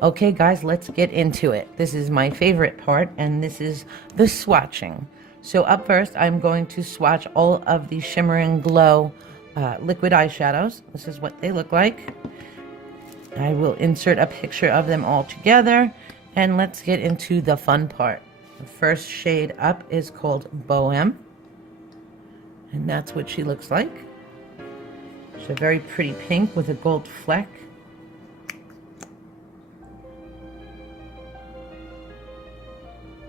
Okay guys, let's get into it. This is my favorite part, and this is the swatching. So up first, I'm going to swatch all of the Shimmer and Glow liquid eyeshadows. This is what they look like. I will insert a picture of them all together, and let's get into the fun part. The first shade up is called Bohem, and that's what she looks like. It's a very pretty pink with a gold fleck.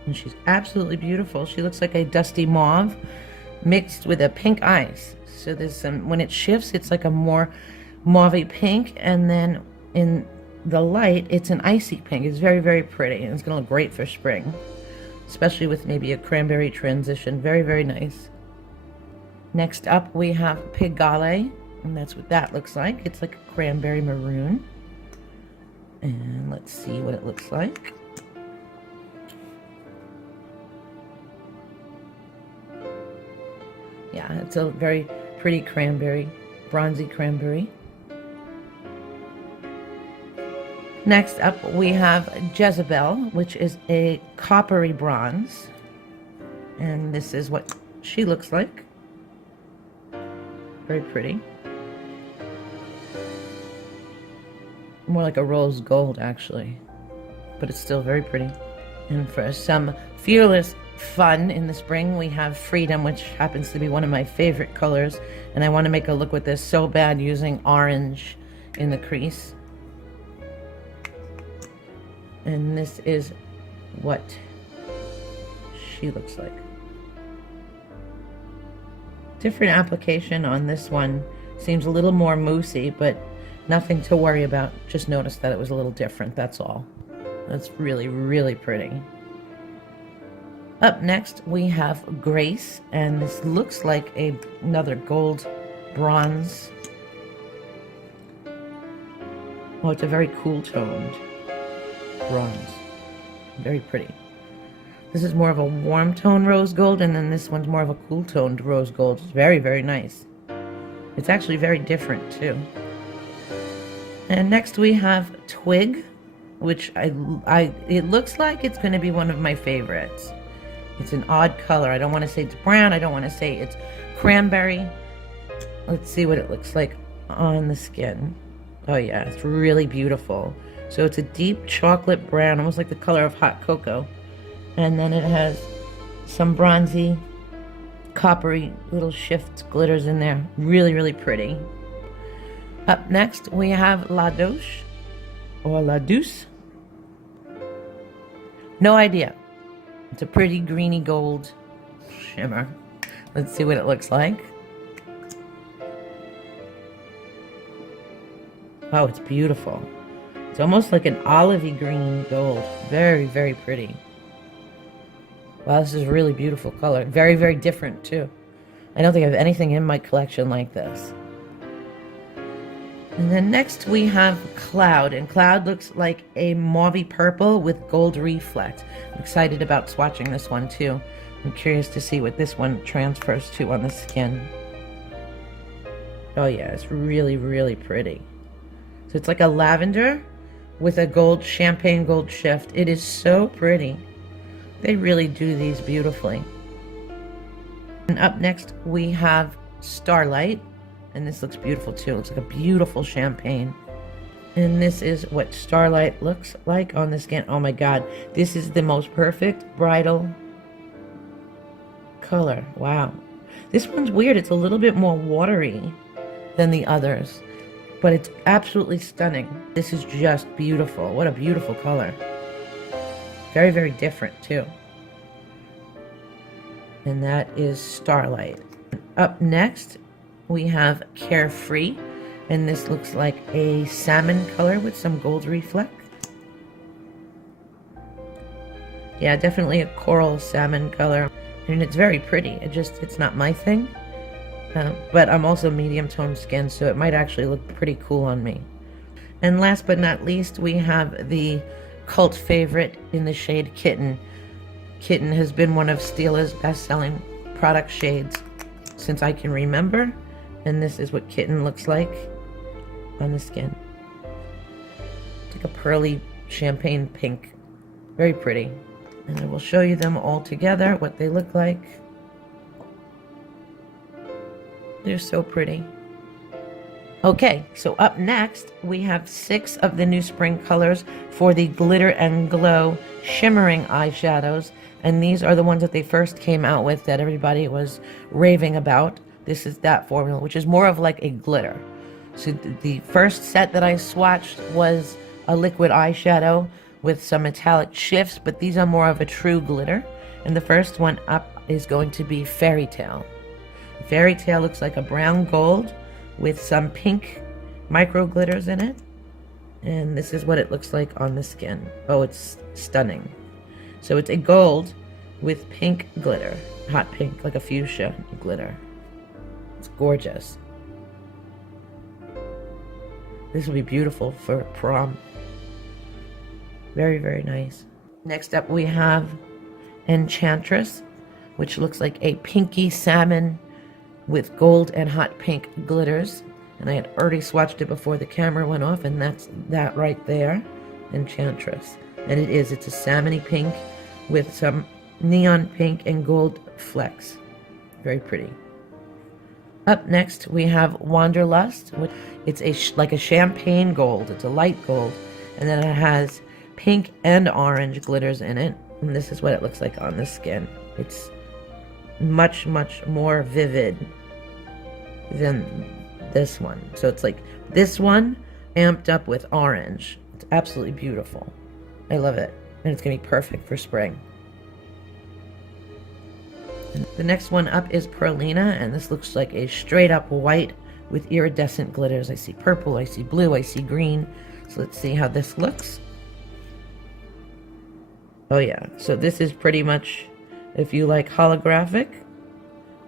And she's absolutely beautiful. She looks like a dusty mauve mixed with a pink ice. So there's some, when it shifts, it's like a more mauvey pink, and then in the light, it's an icy pink. It's very, very pretty, and it's gonna look great for spring, especially with maybe a cranberry transition. Very, very nice. Next up, we have Pigale, and that's what that looks like. It's like a cranberry maroon. And let's see what it looks like. Yeah, it's a very pretty cranberry, bronzy cranberry. Next up, we have Jezebel, which is a coppery bronze. And this is what she looks like. Very pretty. More like a rose gold, actually. But it's still very pretty. And for some fearless fun in the spring, we have Freedom, which happens to be one of my favorite colors, and I want to make a look with this so bad using orange in the crease. And this is what she looks like. Different application on this one. Seems a little more moussey, but nothing to worry about. Just notice that it was a little different, that's all. That's really, really pretty. Up next, we have Grace, and this looks like another gold bronze. Oh, it's a very cool toned bronze. Very pretty. This is more of a warm tone rose gold, and then this one's more of a cool toned rose gold. It's very, very nice. It's actually very different too. And next we have Twig, which it looks like it's going to be one of my favorites. It's an odd color. I don't want to say it's brown. I don't want to say it's cranberry. Let's see what it looks like on the skin. Oh yeah, it's really beautiful. So it's a deep chocolate brown, almost like the color of hot cocoa. And then it has some bronzy, coppery little shifts, glitters in there. Really, really pretty. Up next, we have La Douce, or La Douce. No idea. It's a pretty greeny gold shimmer. Let's see what it looks like. Oh, it's beautiful. It's almost like an olivey green gold. Very, very pretty. Wow, this is a really beautiful color. Very, very different too. I don't think I have anything in my collection like this. And then next we have Cloud, and Cloud looks like a mauvey purple with gold reflect. I'm excited about swatching this one too. I'm curious to see what this one transfers to on the skin. Oh yeah, it's really, really pretty. So it's like a lavender with a gold, champagne gold shift. It is so pretty. They really do these beautifully. And up next we have Starlight. And this looks beautiful too. It looks like a beautiful champagne. And this is what Starlight looks like on the skin. Oh my god. This is the most perfect bridal color. Wow. This one's weird. It's a little bit more watery than the others. But it's absolutely stunning. This is just beautiful. What a beautiful color. Very, very different too. And that is Starlight. Up next, we have Carefree, and this looks like a salmon color with some gold reflect. Yeah, definitely a coral salmon color, and it's very pretty. It's not my thing, but I'm also medium toned skin, so it might actually look pretty cool on me. And last but not least, we have the cult favorite in the shade Kitten. Kitten has been one of Stila's best-selling product shades since I can remember. And this is what Kitten looks like on the skin. It's like a pearly champagne pink. Very pretty. And I will show you them all together, what they look like. They're so pretty. Okay, so up next, we have 6 of the new spring colors for the Glitter and Glow shimmering eyeshadows. And these are the ones that they first came out with that everybody was raving about. This is that formula, which is more of like a glitter. So the first set that I swatched was a liquid eyeshadow with some metallic shifts, but these are more of a true glitter. And the first one up is going to be Fairy Tale. Fairy Tale looks like a brown gold with some pink micro glitters in it. And this is what it looks like on the skin. Oh, it's stunning. So it's a gold with pink glitter. Hot pink, like a fuchsia glitter. It's gorgeous. This will be beautiful for prom. Very, very nice. Next up we have Enchantress, which looks like a pinky salmon with gold and hot pink glitters. And I had already swatched it before the camera went off, and that's that right there, Enchantress. And it's a salmony pink with some neon pink and gold flecks. Very pretty. Up next we have Wanderlust. It's like a champagne gold. It's a light gold, and then it has pink and orange glitters in it. And this is what it looks like on the skin. It's much, much more vivid than this one. So it's like this one amped up with orange. It's absolutely beautiful. I love it. And it's going to be perfect for spring. And the next one up is Perlina, and this looks like a straight up white with iridescent glitters. I see purple, I see blue, I see green. So let's see how this looks. Oh yeah, so this is pretty much, if you like holographic,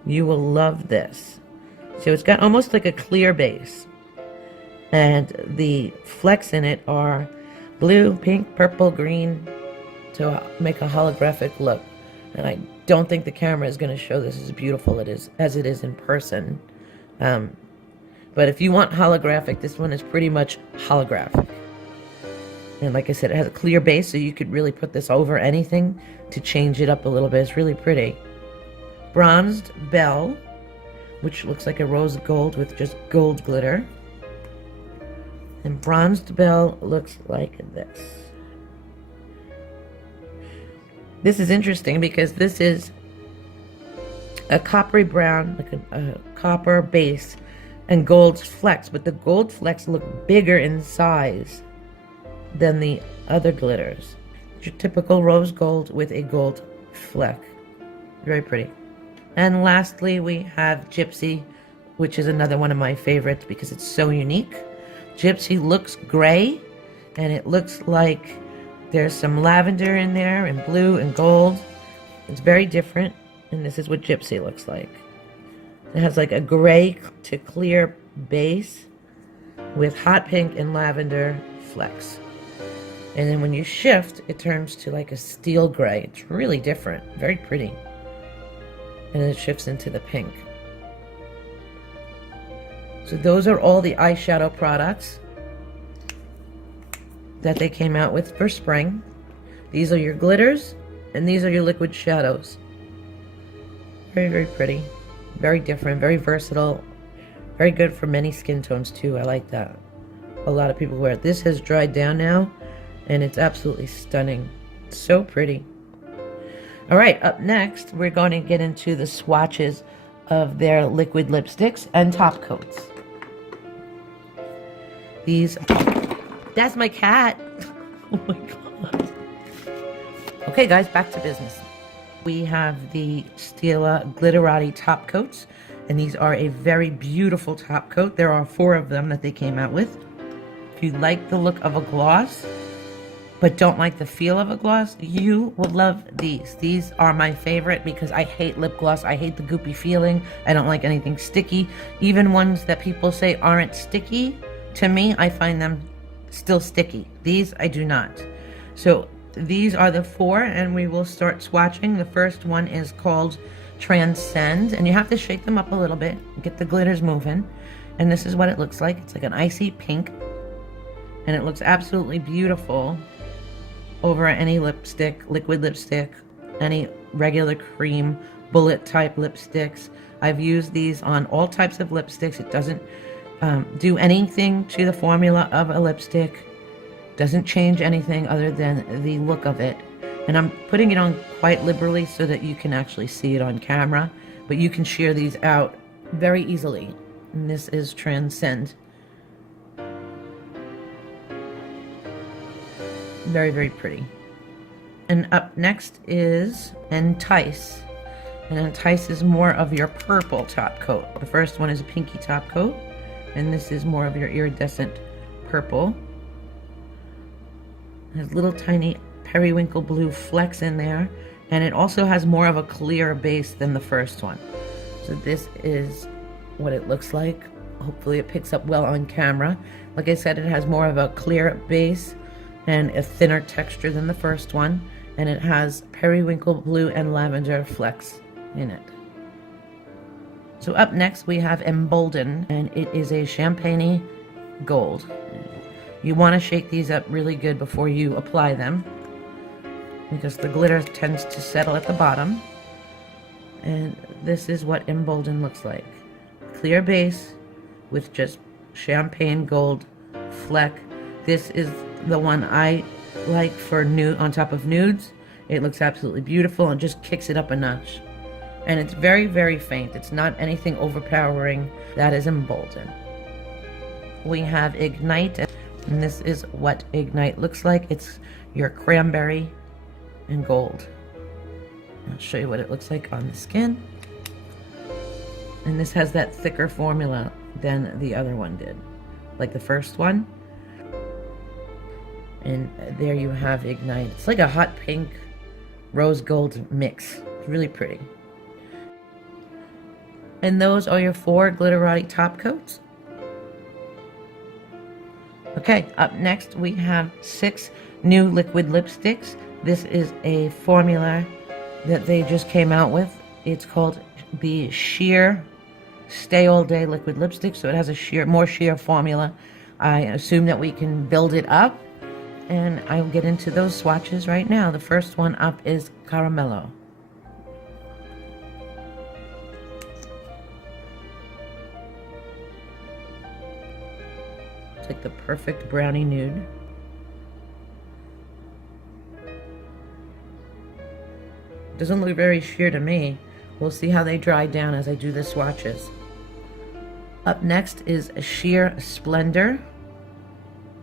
you will love this. So it's got almost like a clear base, and the flecks in it are blue, pink, purple, green to make a holographic look. And I don't think the camera is going to show this as beautiful as it is in person. But if you want holographic, this one is pretty much holographic. And like I said, it has a clear base, so you could really put this over anything to change it up a little bit. It's really pretty. Bronzed Belle, which looks like a rose gold with just gold glitter. And Bronzed Belle looks like this. This is interesting because this is a coppery brown, like a copper base, and gold flecks, but the gold flecks look bigger in size than the other glitters. Your typical rose gold with a gold fleck. Very pretty. And lastly, we have Gypsy, which is another one of my favorites because it's so unique. Gypsy looks gray, and it looks like there's some lavender in there, and blue and gold. It's very different, and this is what Gypsy looks like. It has like a gray to clear base with hot pink and lavender flecks. And then when you shift, it turns to like a steel gray. It's really different, very pretty. And it shifts into the pink. So those are all the eyeshadow products that they came out with for spring. These are your glitters, and these are your liquid shadows. Very, very pretty. Very different, very versatile. Very good for many skin tones too. I like that. A lot of people wear it. This has dried down now, and it's absolutely stunning. So pretty. All right, up next, we're going to get into the swatches of their liquid lipsticks and top coats. These, that's my cat. Oh my God. Okay guys, back to business. We have the Stila Glitterati top coats, and these are a very beautiful top coat. There are 4 of them that they came out with. If you like the look of a gloss, but don't like the feel of a gloss, you will love these. These are my favorite because I hate lip gloss. I hate the goopy feeling. I don't like anything sticky. Even ones that people say aren't sticky, to me, I find them still sticky. These I do not. So these are the 4, and we will start swatching. The first one is called Transcend, and you have to shake them up a little bit, get the glitters moving. And this is what it looks like. It's like an icy pink, and it looks absolutely beautiful over any lipstick, liquid lipstick, any regular cream, bullet type lipsticks. I've used these on all types of lipsticks. It doesn't do anything to the formula of a lipstick. Doesn't change anything other than the look of it. And I'm putting it on quite liberally so that you can actually see it on camera. But you can shear these out very easily. And this is Transcend. Very, very pretty. And up next is Entice. And Entice is more of your purple top coat. The first one is a pinky top coat. And this is more of your iridescent purple. It has little tiny periwinkle blue flecks in there. And it also has more of a clear base than the first one. So this is what it looks like. Hopefully it picks up well on camera. Like I said, it has more of a clear base and a thinner texture than the first one. And it has periwinkle blue and lavender flecks in it. So up next we have Embolden, and it is a champagne gold. You want to shake these up really good before you apply them, because the glitter tends to settle at the bottom. And this is what Embolden looks like. Clear base with just champagne gold fleck. This is the one I like for nude, on top of nudes. It looks absolutely beautiful and just kicks it up a notch. And it's very, very faint. It's not anything overpowering. That is Embolden. We have Ignite, and this is what Ignite looks like. It's your cranberry and gold. I'll show you what it looks like on the skin. And this has that thicker formula than the other one did, like the first one. And there you have Ignite. It's like a hot pink rose gold mix. It's really pretty. And those are your 4 Glitterati top coats. Okay, up next we have 6 new liquid lipsticks. This is a formula that they just came out with. It's called the Sheer Stay All Day Liquid Lipstick. So it has a more sheer formula. I assume that we can build it up. And I'll get into those swatches right now. The first one up is Caramello. It's like the perfect brownie nude. Doesn't look very sheer to me. We'll see how they dry down as I do the swatches. Up next is Sheer Splendor.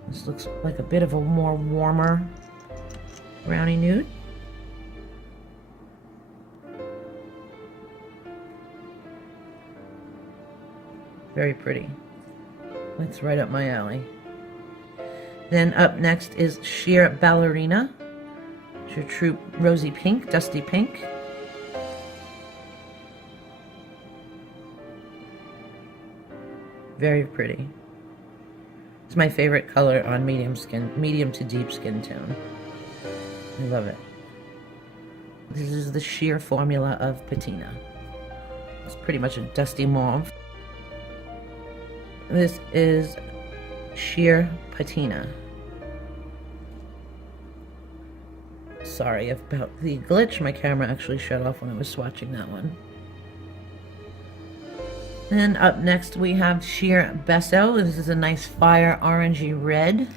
This looks like a bit of a more warmer brownie nude. Very pretty. That's right up my alley. Then up next is Sheer Ballerina. It's your true rosy pink, dusty pink. Very pretty. It's my favorite color on medium to deep skin tone. I love it. This is the sheer formula of Patina. It's pretty much a dusty mauve. This is Sheer Patina. Sorry about the glitch. My camera actually shut off when I was swatching that one. And up next we have Sheer Besso. This is a nice fire orangey red.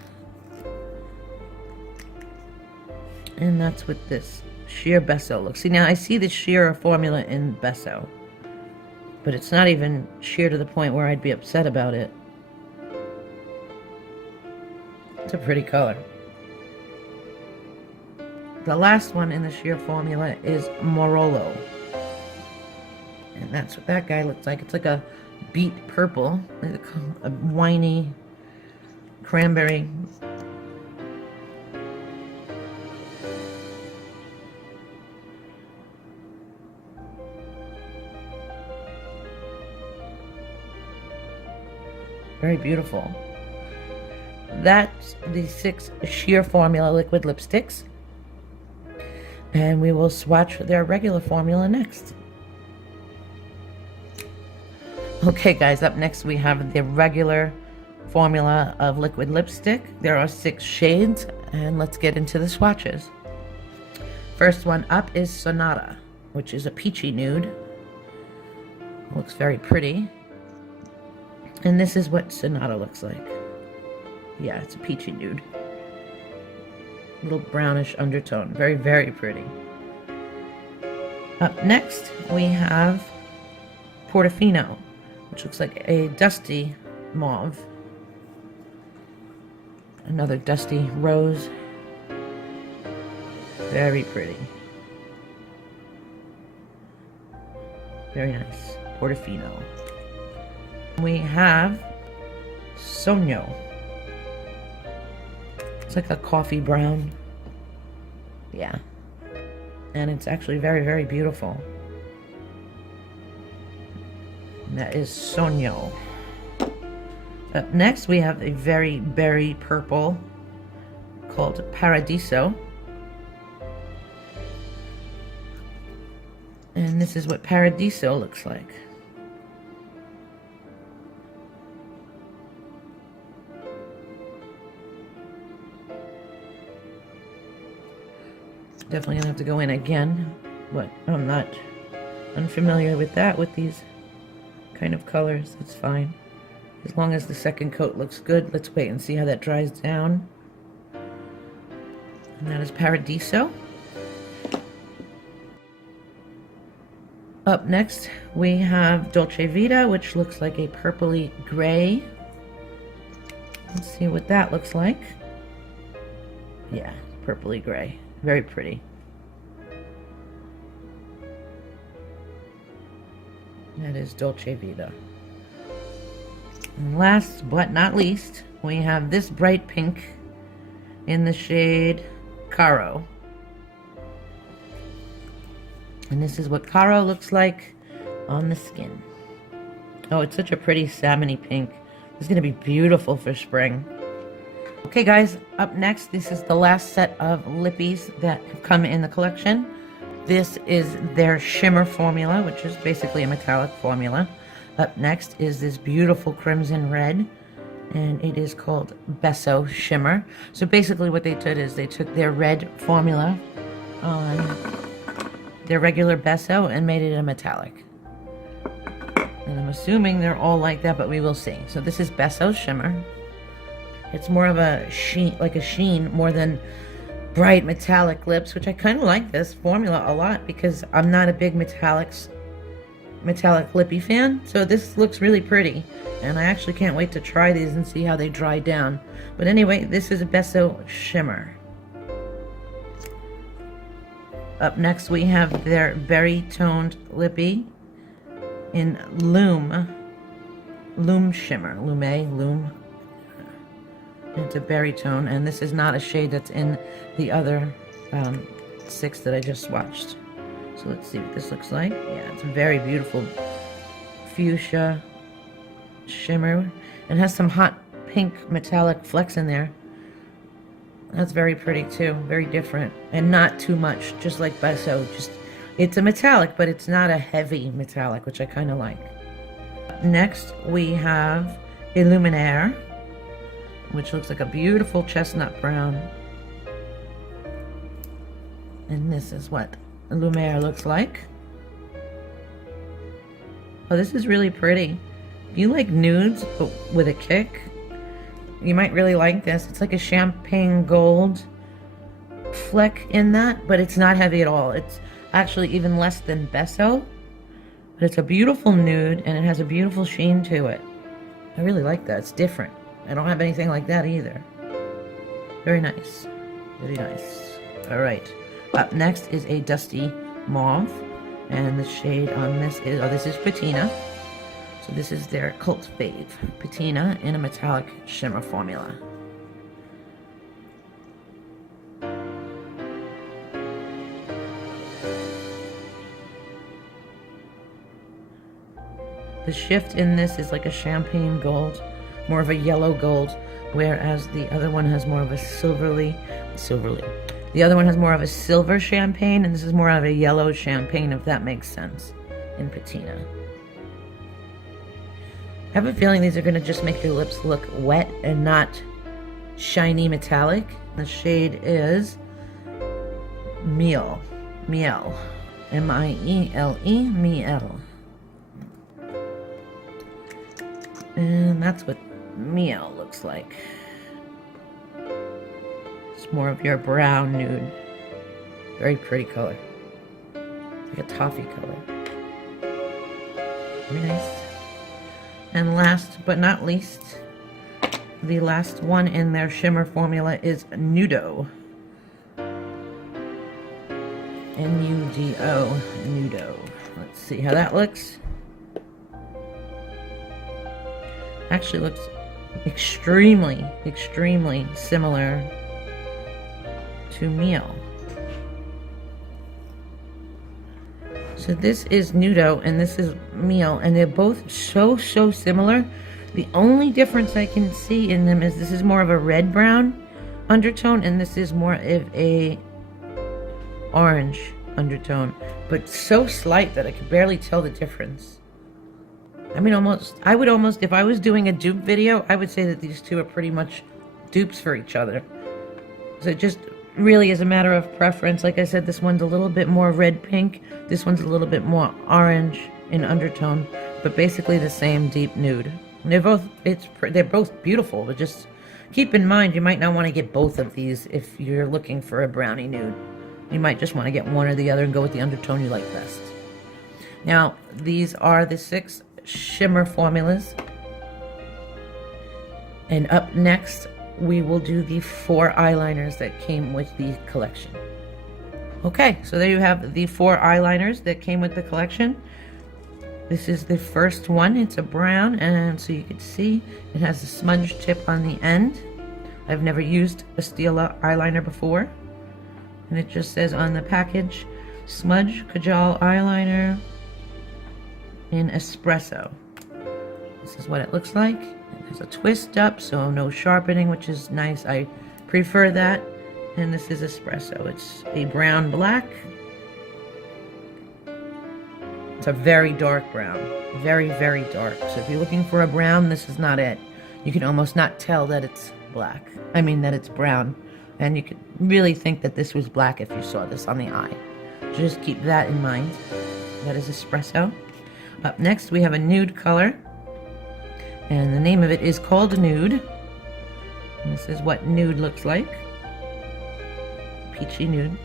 And that's what this Sheer Besso looks. See, now I see the sheer formula in Besso, but it's not even sheer to the point where I'd be upset about it. It's a pretty color. The last one in the sheer formula is Morolo. And that's what that guy looks like. It's like a beet purple, like a winey cranberry. Very beautiful. That's the 6 sheer formula liquid lipsticks. And we will swatch their regular formula next. Okay guys, up next we have the regular formula of liquid lipstick. There are 6 shades, And let's get into the swatches. First one up is Sonata, which is a peachy nude. Looks very pretty. And this is what Sonata looks like. Yeah, it's a peachy nude. Little brownish undertone. Very, very pretty. Up next, we have Portofino, which looks like a dusty mauve. Another dusty rose. Very pretty. Very nice. Portofino. We have Sogno. It's like a coffee brown. Yeah. And it's actually very, very beautiful. And that is Sogno. Up next, we have a very berry purple called Paradiso. And this is what Paradiso looks like. Definitely gonna have to go in again, but I'm not unfamiliar with that, with these kind of colors. It's fine. As long as the second coat looks good. Let's wait and see how that dries down. And that is Paradiso. Up next, we have Dolce Vita, which looks like a purpley gray. Let's see what that looks like. Yeah, purpley gray. Very pretty. That is Dolce Vita. And last but not least, we have this bright pink in the shade Caro. And this is what Caro looks like on the skin. Oh, it's such a pretty salmony pink. It's going to be beautiful for spring. Okay guys, up next, this is the last set of lippies that have come in the collection. This is their shimmer formula, which is basically a metallic formula. Up next is this beautiful crimson red, and it is called Besso Shimmer. So basically what they did is they took their red formula on their regular Besso and made it a metallic. And I'm assuming they're all like that, but we will see. So this is Besso Shimmer. It's more of a sheen, like a sheen, more than bright metallic lips, which I kind of like this formula a lot because I'm not a big metallic lippy fan. So this looks really pretty, and I actually can't wait to try these and see how they dry down. But anyway, this is a Besso Shimmer. Up next, we have their berry toned lippy in Lume Shimmer. Lume. It's a berry tone, and this is not a shade that's in the other 6 that I just swatched. So let's see what this looks like. Yeah, it's a very beautiful fuchsia shimmer. It has some hot pink metallic flecks in there. That's very pretty too, very different, and not too much, just like Besso. It's a metallic, but it's not a heavy metallic, which I kind of like. Next, we have EYELINER, which looks like a beautiful chestnut brown. And this is what EYELINER looks like. Oh, this is really pretty. If you like nudes but with a kick, you might really like this. It's like a champagne gold fleck in that, but it's not heavy at all. It's actually even less than Besso, but it's a beautiful nude and it has a beautiful sheen to it. I really like that. It's different. I don't have anything like that either. Very nice. Very nice. Alright. Up next is a dusty mauve. And the shade on this is, this is Patina. So this is their cult fave. Patina in a metallic shimmer formula. The shift in this is like a champagne gold, more of a yellow gold, whereas the other one has more of a silverly. The other one has more of a silver champagne, and this is more of a yellow champagne, if that makes sense, in Patina. I have a feeling these are going to just make your lips look wet and not shiny metallic. The shade is Miel. Miel. M-I-E-L-E. Miel. And that's what Miel looks like. It's more of your brown nude. Very pretty color. Like a toffee color. Very nice. And last but not least, the last one in their shimmer formula is Nudo. N-U-D-O. Nudo. Let's see how that looks. Actually looks extremely, extremely similar to Miel. So this is Nudo and this is Miel, and they're both so similar. The only difference I can see in them is this is more of a red-brown undertone and this is more of a orange undertone, but so slight that I could barely tell the difference. I mean, I would almost, if I was doing a dupe video, I would say that these two are pretty much dupes for each other. So it just really is a matter of preference. Like I said, this one's a little bit more red-pink. This one's a little bit more orange in undertone, but basically the same deep nude. They're both beautiful, but just keep in mind you might not want to get both of these if you're looking for a brownie nude. You might just want to get one or the other and go with the undertone you like best. Now, these are the 6 shimmer formulas. And up next, we will do the 4 eyeliners that came with the collection. Okay, so there you have the 4 eyeliners that came with the collection. This is the first one. It's a brown, and so you can see it has a smudge tip on the end. I've never used a Stila eyeliner before. And it just says on the package, Smudge Kajal Eyeliner in Espresso. This is what it looks like. It has a twist up, so no sharpening, which is nice. I prefer that. And this is Espresso. It's a brown black. It's a very dark brown. Very, very dark. So if you're looking for a brown, this is not it. You can almost not tell that it's black. I mean that it's brown. And you could really think that this was black if you saw this on the eye. Just keep that in mind. That is Espresso. Up next we have a nude color. And the name of it is called Nude. And this is what nude looks like. Peachy nude.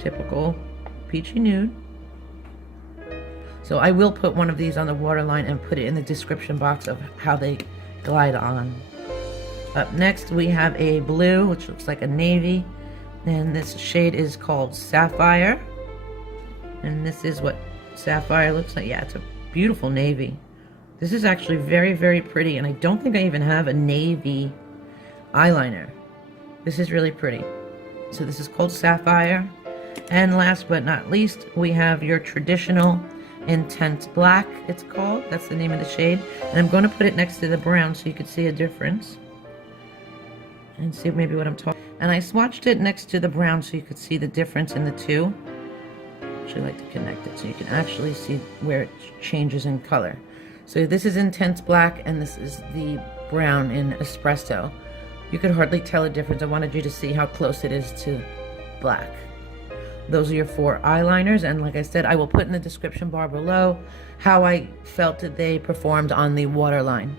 Typical peachy nude. So I will put one of these on the waterline and put it in the description box of how they glide on. Up next we have a blue, which looks like a navy, and this shade is called Sapphire. And this is what Sapphire looks like. Yeah, it's a beautiful navy. This is actually very, very pretty, and I don't think I even have a navy eyeliner. This is really pretty. So this is called Sapphire. And last but not least, we have your traditional Intense Black, it's called. That's the name of the shade. And I'm going to put it next to the brown so you can see a difference. And see maybe what I'm talking. And I swatched it next to the brown so you could see the difference in the two. I actually like to connect it so you can actually see where it changes in color. So this is Intense Black and this is the brown in Espresso. You could hardly tell a difference. I wanted you to see how close it is to black. Those are your 4 eyeliners, and like I said, I will put in the description bar below how I felt that they performed on the waterline.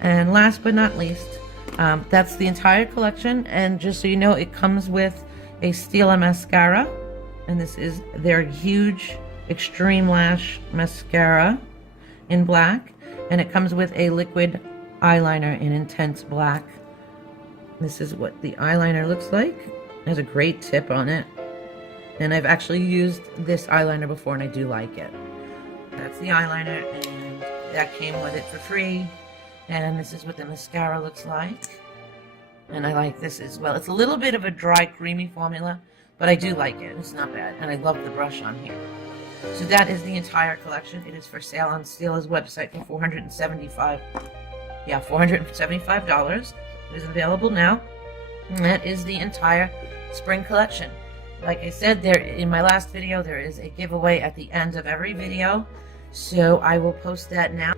And last but not least, that's the entire collection, and just so you know, it comes with a Stila mascara, and this is their huge Extreme Lash mascara in black, and it comes with a liquid eyeliner in Intense Black. This is what the eyeliner looks like. It has a great tip on it, and I've actually used this eyeliner before and I do like it. That's the eyeliner, and that came with it for free. And this is what the mascara looks like. And I like this as well. It's a little bit of a dry, creamy formula, but I do like it. It's not bad. And I love the brush on here. So that is the entire collection. It is for sale on Stila's website for $475. It is available now. And that is the entire spring collection. Like I said, in my last video, there is a giveaway at the end of every video. So I will post that now.